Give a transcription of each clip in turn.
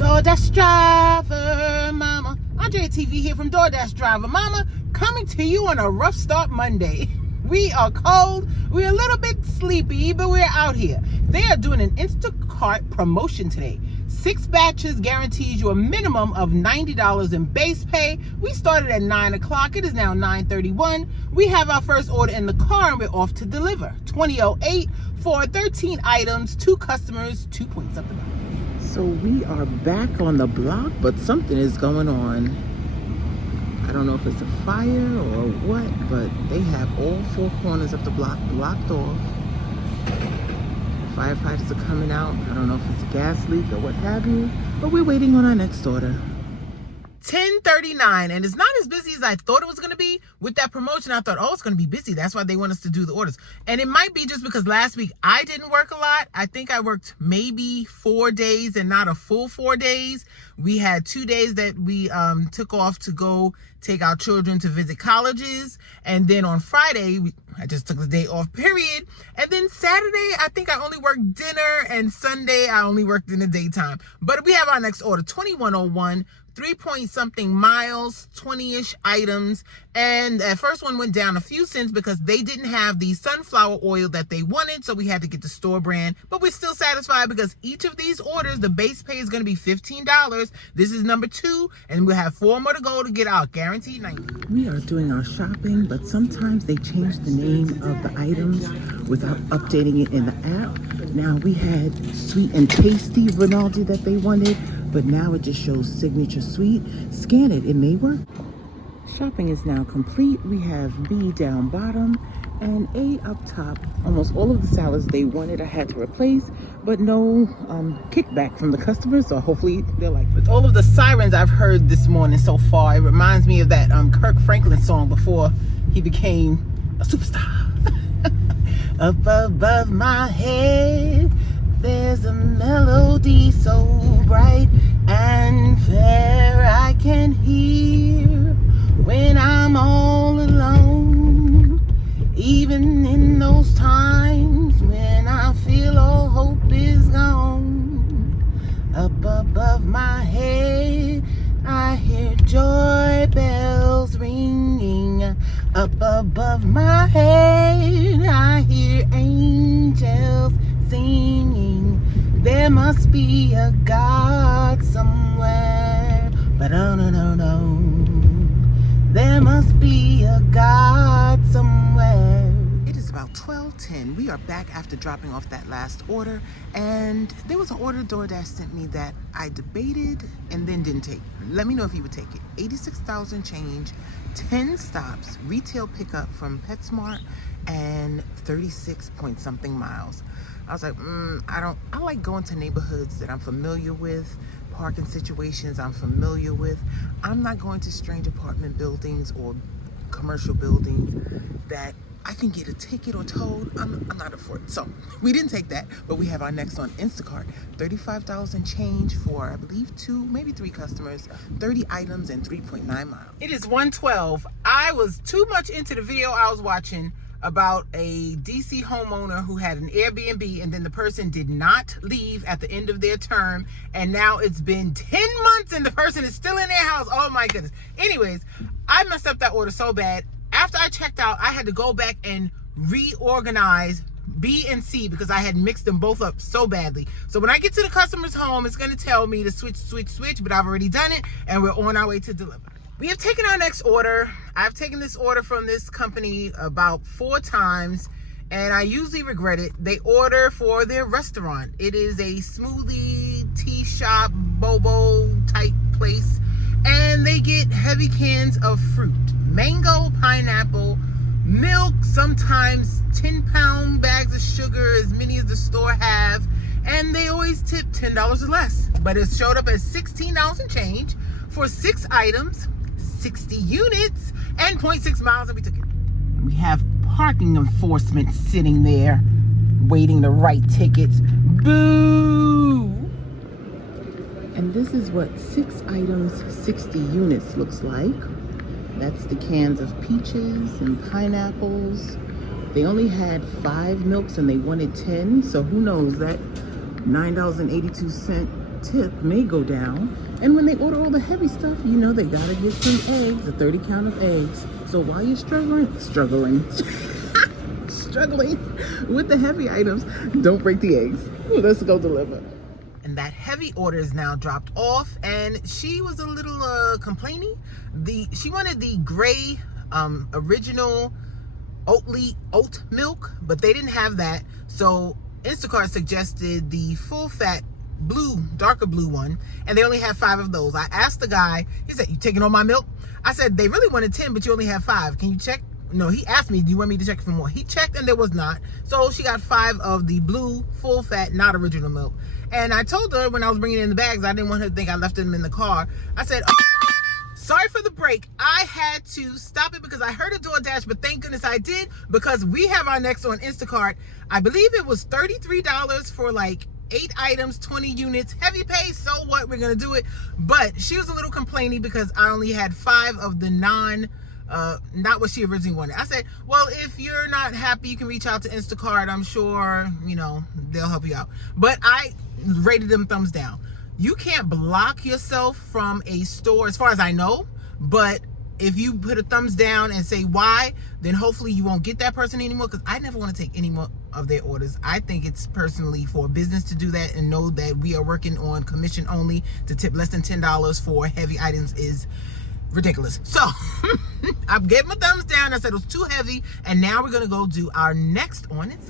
DoorDash driver mama. Andre TV here from DoorDash driver mama, coming to you on a rough start Monday. We are cold, we're a little bit sleepy, but we're out here. They are doing an Instacart promotion today. 6 batches guarantees you a minimum of $90 in base pay. We started at 9 o'clock. It is now 9:31. We have our first order in the car and we're off to deliver. 2008 for 13 items, 2 customers, 2 points up the back. So we are back on the block, but something is going on. I don't know if it's a fire or what, but they have all 4 corners of the block blocked off. Firefighters are coming out. I don't know if it's a gas leak or what have you, but we're waiting on our next order. 10:39, and it's not as busy as I thought it was going to be. With that promotion, I thought, oh, it's going to be busy. That's why they want us to do the orders. And it might be just because last week I didn't work a lot. I think I worked maybe 4 days and not a full 4 days. We had 2 days that we took off to go take our children to visit colleges. And then on Friday, I just took the day off, period. And then Saturday, I think I only worked dinner. And Sunday, I only worked in the daytime. But we have our next order, 2101. 3-point-something miles, 20-ish items, and that first one went down a few cents because they didn't have the sunflower oil that they wanted, so we had to get the store brand. But we're still satisfied because each of these orders, the base pay is going to be $15. This is number 2, and we'll have 4 more to go to get our guaranteed 90. We are doing our shopping, but sometimes they change the name of the items without updating it in the app. Now we had sweet and tasty Rinaldi that they wanted, but now it just shows signature sweet. Scan it, it may work. Shopping is now complete. We have B down bottom and A up top. Almost all of the salads they wanted I had to replace, but no kickback from the customers, so hopefully they'll like it. With all of the sirens I've heard this morning so far, it reminds me of that Kirk Franklin song before he became a superstar. Up above my head, there's a melody so bright and fair I can hear when I'm all alone. Even in those times when I feel all hope is gone. Up above my head, I hear joy bells ringing. Up above my head, I hear angels singing. There must be a God somewhere, but oh no no no. There must be a God somewhere. It is about 12:10. We are back after dropping off that last order, and there was an order DoorDash sent me that I debated and then didn't take. Let me know if you would take it. 86,000 change, 10 stops, retail pickup from PetSmart, and 36-point-something miles. I was like, I like going to neighborhoods that I'm familiar with, parking situations I'm familiar with. I'm not going to strange apartment buildings or commercial buildings that I can get a ticket or towed. I'm not up for it. So we didn't take that, but we have our next on Instacart. $35 change for, I believe, 2, maybe 3 customers, 30 items, and 3.9 miles. It is 1:12. I was too much into the video I was watching about a DC homeowner who had an Airbnb, and then the person did not leave at the end of their term, and now it's been 10 months and the person is still in their house. Oh my goodness. Anyways, I messed up that order so bad. After I checked out, I had to go back and reorganize B and C because I had mixed them both up so badly. So when I get to the customer's home, it's going to tell me to switch, but I've already done it, and we're on our way to deliver. We have taken our next order. I've taken this order from this company about 4 times, and I usually regret it. They order for their restaurant. It is a smoothie, tea shop, bobo type place, and they get heavy cans of fruit. Mango, pineapple, milk, sometimes 10-pound bags of sugar, as many as the store have, and they always tip $10 or less. But it showed up as $16 and change for 6 items, 60 units, and 0.6 miles, and we took it. We have parking enforcement sitting there waiting to write tickets. Boo! And this is what 6 items, 60 units looks like. That's the cans of peaches and pineapples. They only had 5 milks and they wanted 10, so who knows, that $9.82 tip may go down. And when they order all the heavy stuff, you know they gotta get some eggs, a 30 count of eggs. So while you're struggling with the heavy items, don't break the eggs. Let's go deliver. And that heavy order is now dropped off, and she was a little complaining. She wanted the gray original oat milk, but they didn't have that. So Instacart suggested the full fat blue, darker blue one, and they only have 5 of those. I asked the guy, he said, "You taking all my milk?" I said, "They really wanted 10, but you only have 5. Can you check?" No, he asked me, "Do you want me to check for more?" He checked and there was not. So she got 5 of the blue, full fat, not original milk. And I told her when I was bringing in the bags, I didn't want her to think I left them in the car. I said, "Oh, sorry for the break. I had to stop it because I heard a DoorDash, but thank goodness I did, because we have our next on Instacart. I believe it was $33 for like 8 items, 20 units, heavy pay. So what? We're going to do it." But she was a little complaining because I only had 5 of the not what she originally wanted. I said, "Well, if you're not happy, you can reach out to Instacart. I'm sure, they'll help you out." But I rated them thumbs down. You can't block yourself from a store, as far as I know, but if you put a thumbs down and say why, then hopefully you won't get that person anymore, because I never want to take any more of their orders. I think it's personally for a business to do that and know that we are working on commission only. To tip less than $10 for heavy items is ridiculous. So I gave them a thumbs down. I said it was too heavy, and now we're going to go do our next on it.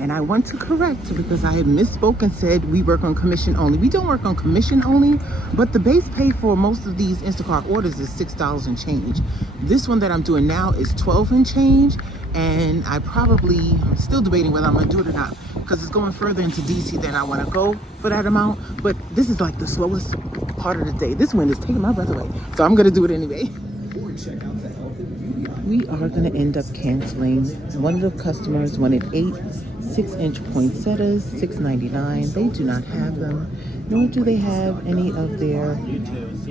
And I want to correct, because I had misspoke and said we work on commission only. We don't work on commission only, but the base pay for most of these Instacart orders is $6 and change. This one that I'm doing now is $12 and change, and I'm still debating whether I'm going to do it or not, because it's going further into DC than I want to go for that amount. But this is like the slowest part of the day. This wind is taking my breath away, so I'm going to do it anyway. We are going to end up canceling. One of the customers wanted 8 6-inch poinsettias, $6.99. They do not have them, nor do they have any of their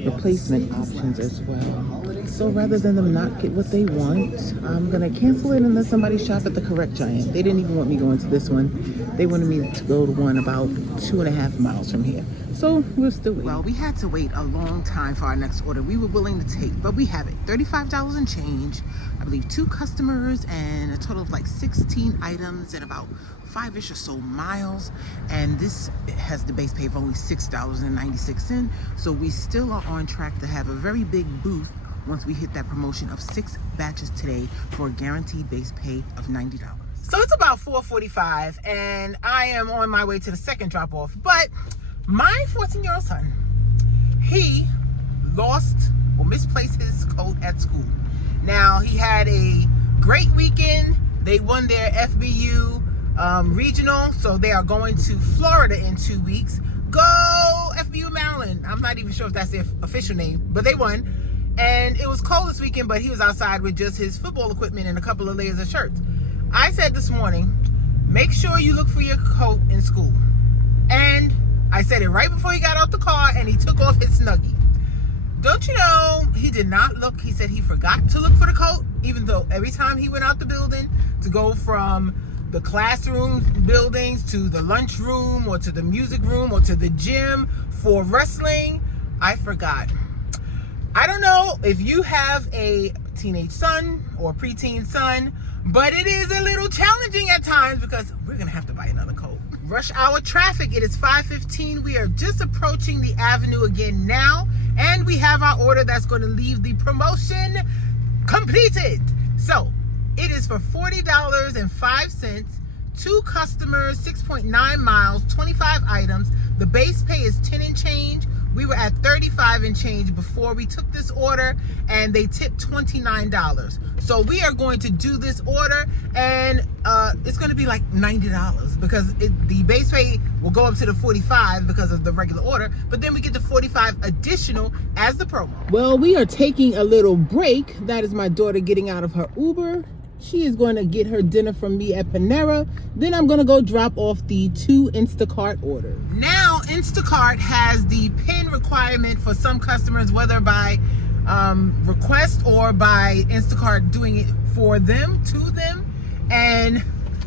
replacement options as well. So rather than them not get what they want, I'm going to cancel it and let somebody shop at the correct Giant. They didn't even want me going to this one. They wanted me to go to one about 2.5 miles from here. So we're still waiting. Well, we had to wait a long time for our next order. We were willing to take, but we have it. $35 and change. I believe 2 customers and a total of like 16 items and about 5-ish or so miles. And this has the base pay of only $6.96. So we still are on track to have a very big booth once we hit that promotion of 6 batches today for a guaranteed base pay of $90. So it's about 4:45 and I am on my way to the second drop off. But my 14-year-old son, he lost or misplaced his coat at school. Now, he had a great weekend. They won their FBU regional, so they are going to Florida in 2 weeks. Go FBU Maryland. I'm not even sure if that's their official name, but they won. And it was cold this weekend, but he was outside with just his football equipment and a couple of layers of shirts. I said this morning, make sure you look for your coat in school. And I said it right before he got out the car, and he took off his Snuggie. Don't you know, he did not look. He said he forgot to look for the coat, even though every time he went out the building to go from the classroom buildings to the lunchroom or to the music room or to the gym for wrestling, I forgot. I don't know if you have a teenage son or preteen son, but it is a little challenging at times because we're going to have to buy another coat. Rush hour traffic. It is 5:15. We are just approaching the avenue again now, and we have our order that's going to leave the promotion completed. So it is for $40.05. 2 customers, 6.9 miles, 25 items. The base pay is 10 and change. We were at 35 and change before we took this order, and they tipped $29. So we are going to do this order, and it's going to be like $90 because the base pay will go up to the 45 because of the regular order, but then we get the 45 additional as the promo. Well, we are taking a little break. That is my daughter getting out of her Uber. She is going to get her dinner from me at Panera. Then I'm going to go drop off the 2 Instacart orders. Now, Instacart has the PIN requirement for some customers, whether by request or by Instacart doing it for them, to them. And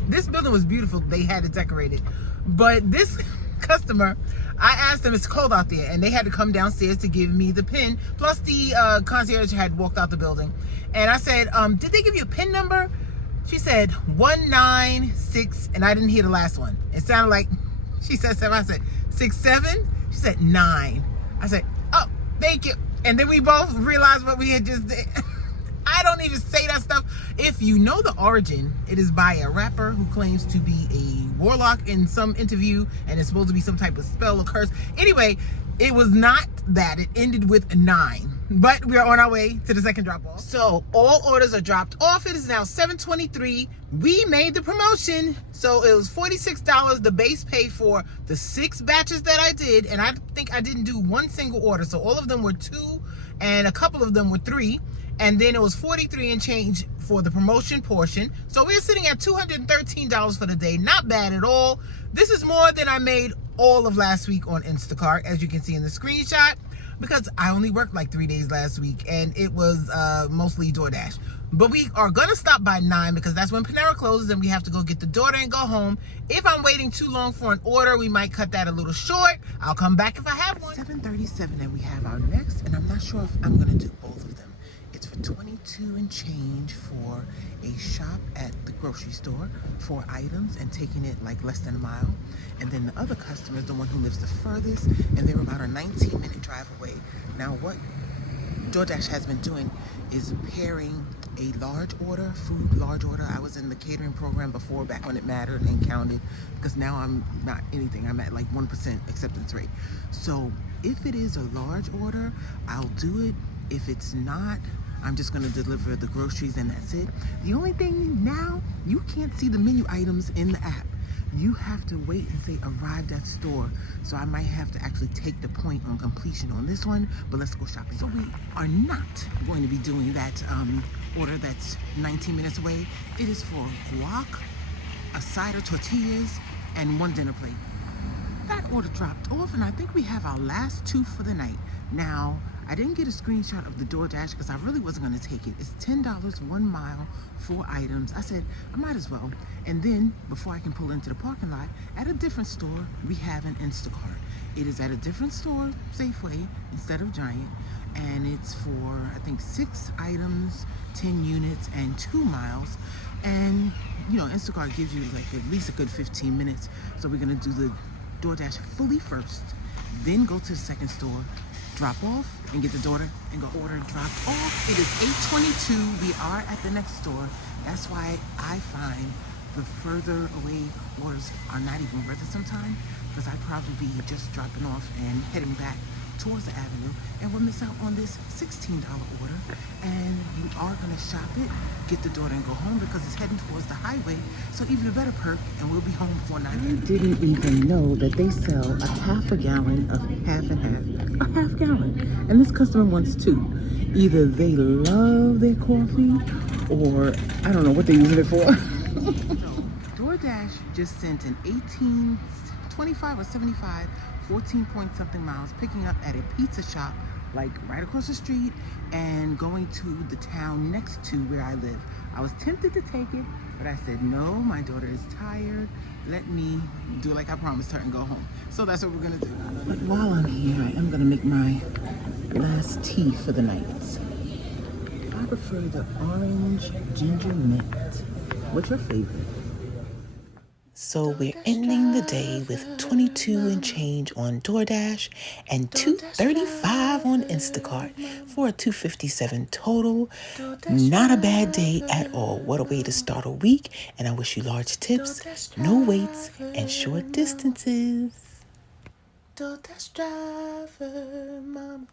this building was beautiful. They had it decorated. But this customer, I asked them, it's cold out there, and they had to come downstairs to give me the pin. Plus, the concierge had walked out the building, and I said, "Did they give you a pin number?" She said 196, and I didn't hear the last one. It sounded like she said 7. I said 67. She said 9. I said, "Oh, thank you." And then we both realized what we had just did. I don't even say that stuff. If you know the origin, it is by a rapper who claims to be a warlock in some interview, and it's supposed to be some type of spell or curse. Anyway, it was not that. It ended with a 9. But we are on our way to the second drop off. So all orders are dropped off. It is now 7:23. We made the promotion. So it was $46. The base paid for the 6 batches that I did. And I think I didn't do one single order. So all of them were 2 and a couple of them were 3. And then it was 43 and change for the promotion portion. So we're sitting at $213 for the day. Not bad at all. This is more than I made all of last week on Instacart, as you can see in the screenshot, because I only worked like 3 days last week and it was mostly DoorDash. But we are gonna stop by 9 because that's when Panera closes and we have to go get the daughter and go home. If I'm waiting too long for an order, we might cut that a little short. I'll come back if I have one. 7:37 and we have our next, and I'm not sure if I'm gonna do both of them. It's for 22 and change for a shop at the grocery store, 4 items, and taking it like less than a mile. And then the other customer is the one who lives the furthest, and they're about a 19-minute drive away. Now what DoorDash has been doing is pairing a large order, food large order. I was in the catering program before, back when it mattered and counted, because now I'm not anything. I'm at like 1% acceptance rate. So if it is a large order, I'll do it. If it's not, I'm just gonna deliver the groceries and that's it. The only thing now, you can't see the menu items in the app. You have to wait and say arrived at store. So I might have to actually take the point on completion on this one, but let's go shopping. So we are not going to be doing that order that's 19 minutes away. It is for guac, a side of tortillas, and 1 dinner plate. That order dropped off, and I think we have our last 2 for the night. Now, I didn't get a screenshot of the DoorDash because I really wasn't going to take it. It's $10, 1 mile, 4 items. I said, I might as well. And then, before I can pull into the parking lot, at a different store, we have an Instacart. It is at a different store, Safeway, instead of Giant. And it's for, I think, 6 items, 10 units, and 2 miles. And, you know, Instacart gives you like at least a good 15 minutes. So we're going to do the DoorDash fully first, then go to the second store, drop off, and get the daughter and go order and drop off. It is 8:22. We are at the next store. That's why I find the further away orders are not even worth it sometimes, because I'd probably be just dropping off and heading back towards the avenue, and we'll miss out on this $16 order. And we are gonna shop it, get the daughter and go home because it's heading towards the highway. So even a better perk, and we'll be home before 9. I didn't even know that they sell a half a gallon of half and half. A half gallon. And this customer wants 2. Either they love their coffee, or I don't know what they're using it for. So DoorDash just sent an 18, 25 or 75, 14 point something miles, picking up at a pizza shop like right across the street and going to the town next to where I live. I was tempted to take it, but I said, no, my daughter is tired. Let me do like I promised her and go home. So that's what we're gonna do. But while I'm here, I am gonna make my last tea for the night. I prefer the orange ginger mint. What's your favorite? So we're ending the day with 22 and change on DoorDash and $2.35 on Instacart for a $2.57 total. Not a bad day at all. What a way to start a week. And I wish you large tips, no waits, and short distances. DoorDash driver, mama.